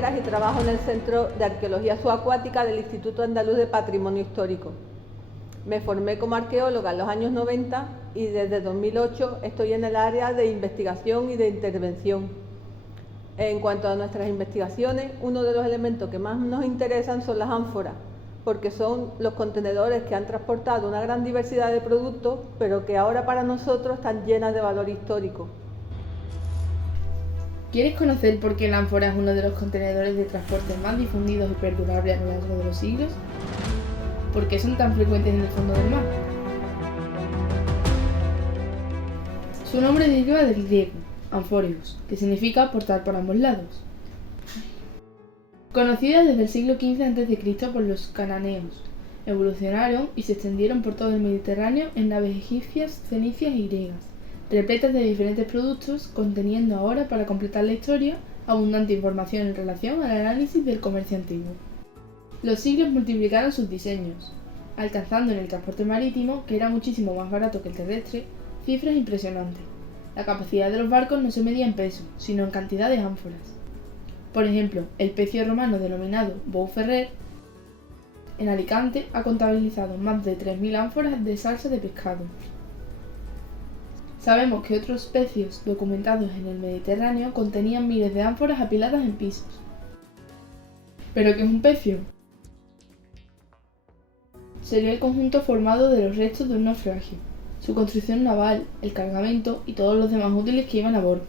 carreras y trabajo en el Centro de Arqueología Subacuática del Instituto Andaluz de Patrimonio Histórico. Me formé como arqueóloga en los años 90 y desde 2008 estoy en el área de investigación y de intervención. En cuanto a nuestras investigaciones, uno de los elementos que más nos interesan son las ánforas, porque son los contenedores que han transportado una gran diversidad de productos, pero que ahora para nosotros están llenas de valor histórico. ¿Quieres conocer por qué la ánfora es uno de los contenedores de transporte más difundidos y perdurables a lo largo de los siglos? ¿Por qué son tan frecuentes en el fondo del mar? Su nombre deriva del griego, anfóreos, que significa portar por ambos lados. Conocidas desde el siglo XV a.C. por los cananeos, evolucionaron y se extendieron por todo el Mediterráneo en naves egipcias, fenicias y griegas, repletas de diferentes productos, conteniendo ahora, para completar la historia, abundante información en relación al análisis del comercio antiguo. Los siglos multiplicaron sus diseños, alcanzando en el transporte marítimo, que era muchísimo más barato que el terrestre, cifras impresionantes. La capacidad de los barcos no se medía en peso, sino en cantidad de ánforas. Por ejemplo, el pecio romano denominado Bou Ferrer, en Alicante, ha contabilizado más de 3.000 ánforas de salsa de pescado. Sabemos que otros pecios documentados en el Mediterráneo contenían miles de ánforas apiladas en pisos. ¿Pero qué es un pecio? Sería el conjunto formado de los restos de un naufragio, su construcción naval, el cargamento y todos los demás útiles que iban a bordo.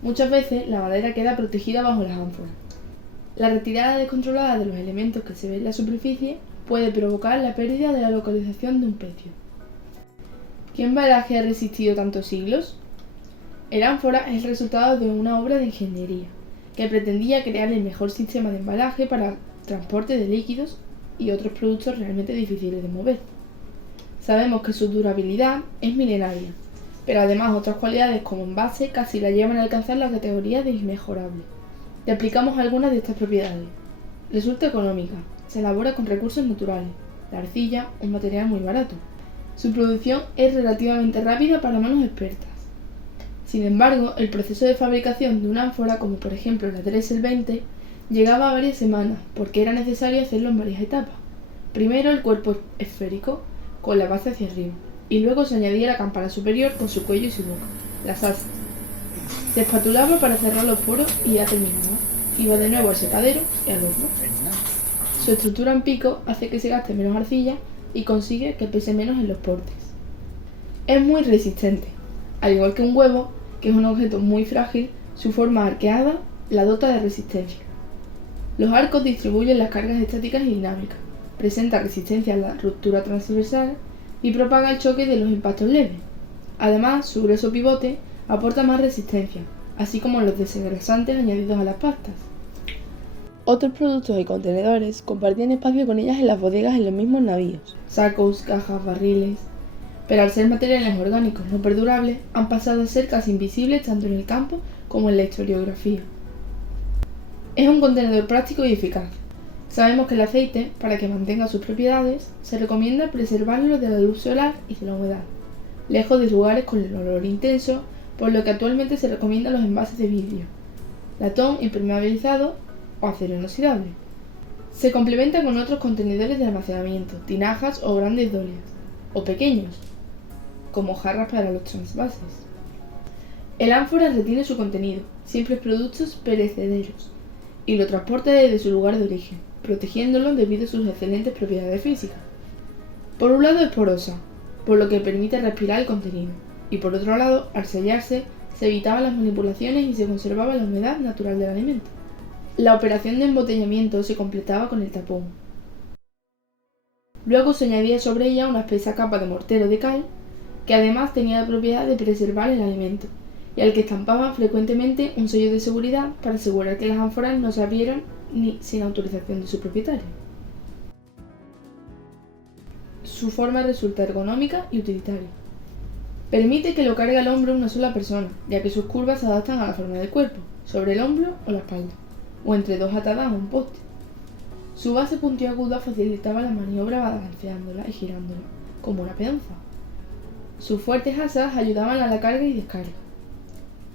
Muchas veces la madera queda protegida bajo las ánforas. La retirada descontrolada de los elementos que se ven en la superficie puede provocar la pérdida de la localización de un pecio. ¿Qué embalaje ha resistido tantos siglos? El ánfora es el resultado de una obra de ingeniería que pretendía crear el mejor sistema de embalaje para transporte de líquidos y otros productos realmente difíciles de mover. Sabemos que su durabilidad es milenaria, pero además otras cualidades como envase casi la llevan a alcanzar la categoría de inmejorable. Le aplicamos algunas de estas propiedades. Resulta económica, se elabora con recursos naturales, la arcilla, un material muy barato. Su producción es relativamente rápida para manos expertas. Sin embargo, el proceso de fabricación de una ánfora, como por ejemplo la Dressel 20, llegaba a varias semanas, porque era necesario hacerlo en varias etapas. Primero el cuerpo esférico, con la base hacia arriba, y luego se añadía la campana superior con su cuello y su boca, las asas. Se espatulaba para cerrar los poros y ya terminaba. Iba de nuevo al secadero y al horno. Su estructura en pico hace que se gaste menos arcilla y consigue que pese menos en los portes. Es muy resistente. Al igual que un huevo, que es un objeto muy frágil, su forma arqueada la dota de resistencia. Los arcos distribuyen las cargas estáticas y dinámicas, presenta resistencia a la ruptura transversal y propaga el choque de los impactos leves. Además, su grueso pivote aporta más resistencia, así como los desengrasantes añadidos a las pastas. Otros productos y contenedores compartían espacio con ellas en las bodegas en los mismos navíos, sacos, cajas, barriles, pero al ser materiales orgánicos no perdurables, han pasado a ser casi invisibles tanto en el campo como en la historiografía. Es un contenedor práctico y eficaz. Sabemos que el aceite, para que mantenga sus propiedades, se recomienda preservarlo de la luz solar y de la humedad, lejos de lugares con el olor intenso, por lo que actualmente se recomiendan los envases de vidrio, latón impermeabilizado o acero inoxidable. Se complementa con otros contenedores de almacenamiento, tinajas o grandes dolias, o pequeños, como jarras para los trasvases. El ánfora retiene su contenido, simples productos perecederos, y lo transporta desde su lugar de origen, protegiéndolo debido a sus excelentes propiedades físicas. Por un lado es porosa, por lo que permite respirar el contenido, y por otro lado, al sellarse, se evitaban las manipulaciones y se conservaba la humedad natural del alimento. La operación de embotellamiento se completaba con el tapón. Luego se añadía sobre ella una espesa capa de mortero de cal, que además tenía la propiedad de preservar el alimento, y al que estampaban frecuentemente un sello de seguridad para asegurar que las ánforas no se abrieran ni sin autorización de su propietario. Su forma resulta ergonómica y utilitaria. Permite que lo cargue al hombro una sola persona, ya que sus curvas se adaptan a la forma del cuerpo, sobre el hombro o la espalda, o entre dos atadas a un poste. Su base puntiaguda facilitaba la maniobra balanceándola y girándola, como una peonza. Sus fuertes asas ayudaban a la carga y descarga.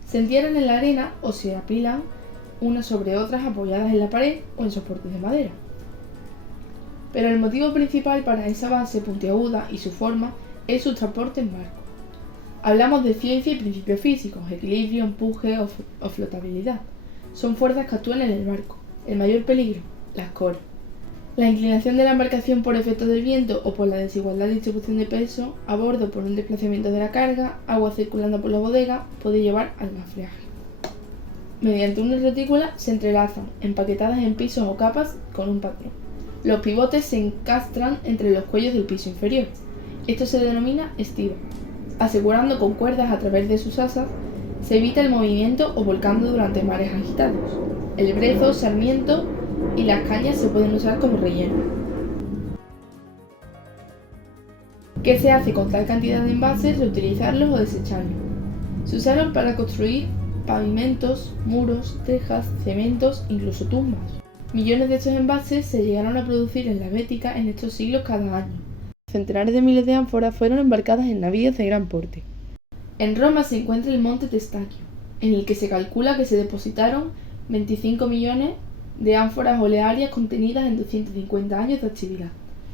Se entierran en la arena o se apilan unas sobre otras apoyadas en la pared o en soportes de madera. Pero el motivo principal para esa base puntiaguda y su forma es su transporte en barco. Hablamos de ciencia y principios físicos, equilibrio, empuje o flotabilidad. Son fuerzas que actúan en el barco. El mayor peligro, las coras. La inclinación de la embarcación por efecto del viento o por la desigualdad de distribución de peso a bordo por un desplazamiento de la carga, agua circulando por la bodega, puede llevar al naufragio. Mediante una retícula se entrelazan, empaquetadas en pisos o capas con un patrón. Los pivotes se encastran entre los cuellos del piso inferior. Esto se denomina estiba. Asegurando con cuerdas a través de sus asas, se evita el movimiento o volcando durante mares agitados. El brezo, sarmiento y las cañas se pueden usar como relleno. ¿Qué se hace con tal cantidad de envases? Reutilizarlos o desecharlos. Se usaron para construir pavimentos, muros, tejas, cementos, incluso tumbas. Millones de estos envases se llegaron a producir en la Bética en estos siglos cada año. Centenares de miles de ánforas fueron embarcadas en navíos de gran porte. En Roma se encuentra el monte Testaccio, en el que se calcula que se depositaron 25 millones de ánforas olearias contenidas en 250 años de actividad.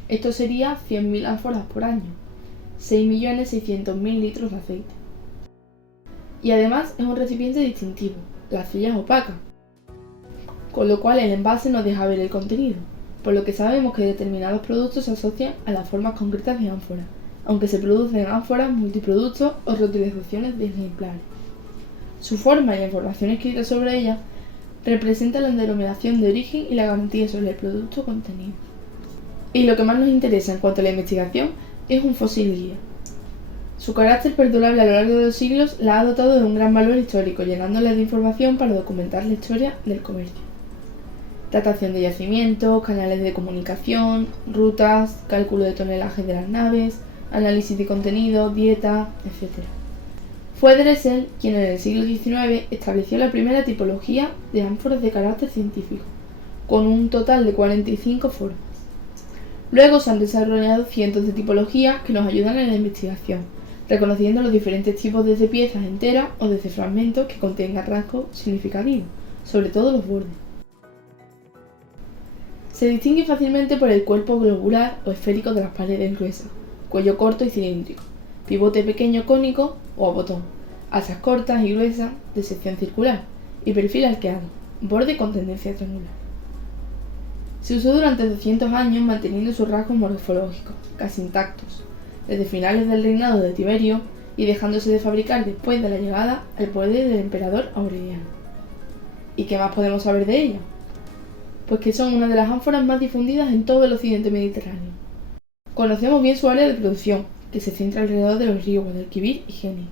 Esto sería 100.000 ánforas por año, 6.600.000 litros de aceite. Y además es un recipiente distintivo, la arcilla es opaca, con lo cual el envase no deja ver el contenido, por lo que sabemos que determinados productos se asocian a las formas concretas de ánfora, aunque se producen ánforas, multiproductos o reutilizaciones de ejemplares. Su forma y la información escrita sobre ella representan la denominación de origen y la garantía sobre el producto contenido. Y lo que más nos interesa en cuanto a la investigación es un fósil guía. Su carácter perdurable a lo largo de los siglos la ha dotado de un gran valor histórico, llenándola de información para documentar la historia del comercio. Datación de yacimientos, canales de comunicación, rutas, cálculo de tonelaje de las naves, análisis de contenido, dieta, etc. Fue Dressel quien en el siglo XIX estableció la primera tipología de ánforas de carácter científico, con un total de 45 formas. Luego se han desarrollado cientos de tipologías que nos ayudan en la investigación, reconociendo los diferentes tipos desde piezas enteras o desde fragmentos que contengan rasgos significativos, sobre todo los bordes. Se distingue fácilmente por el cuerpo globular o esférico de las paredes gruesas, cuello corto y cilíndrico, pivote pequeño cónico o a botón, asas cortas y gruesas de sección circular y perfil arqueado, borde con tendencia triangular. Se usó durante 200 años manteniendo sus rasgos morfológicos, casi intactos, desde finales del reinado de Tiberio y dejándose de fabricar después de la llegada al poder del emperador Aureliano. ¿Y qué más podemos saber de ella? Pues que son una de las ánforas más difundidas en todo el occidente mediterráneo. Conocemos bien su área de producción, que se centra alrededor de los ríos Guadalquivir y Genil.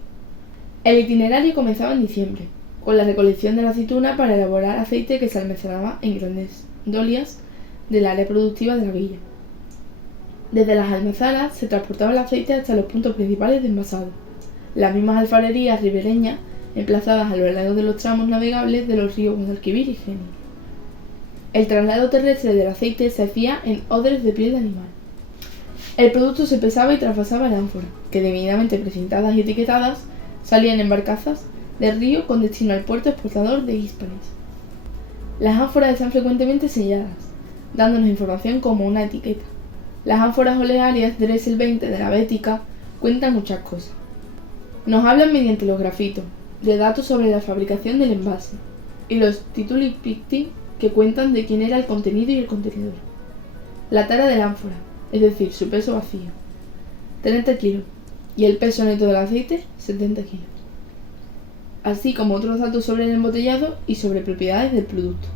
El itinerario comenzaba en diciembre, con la recolección de la aceituna para elaborar aceite que se almacenaba en grandes dolias del área productiva de la villa. Desde las almazaras se transportaba el aceite hasta los puntos principales de envasado, las mismas alfarerías ribereñas emplazadas a lo largo de los tramos navegables de los ríos Guadalquivir y Genil. El traslado terrestre del aceite se hacía en odres de piel de animal. El producto se pesaba y trasvasaba en ánforas, que debidamente precintadas y etiquetadas, salían en barcazas del río con destino al puerto exportador de Hispalis. Las ánforas están frecuentemente selladas, dándonos información como una etiqueta. Las ánforas olearias Dressel 20 de la Bética cuentan muchas cosas. Nos hablan mediante los grafitos, de datos sobre la fabricación del envase, y los tituli picti que cuentan de quién era el contenido y el contenedor. La tara del ánfora, es decir, su peso vacío, 30 kilos, y el peso neto del aceite, 70 kilos. Así como otros datos sobre el embotellado y sobre propiedades del producto.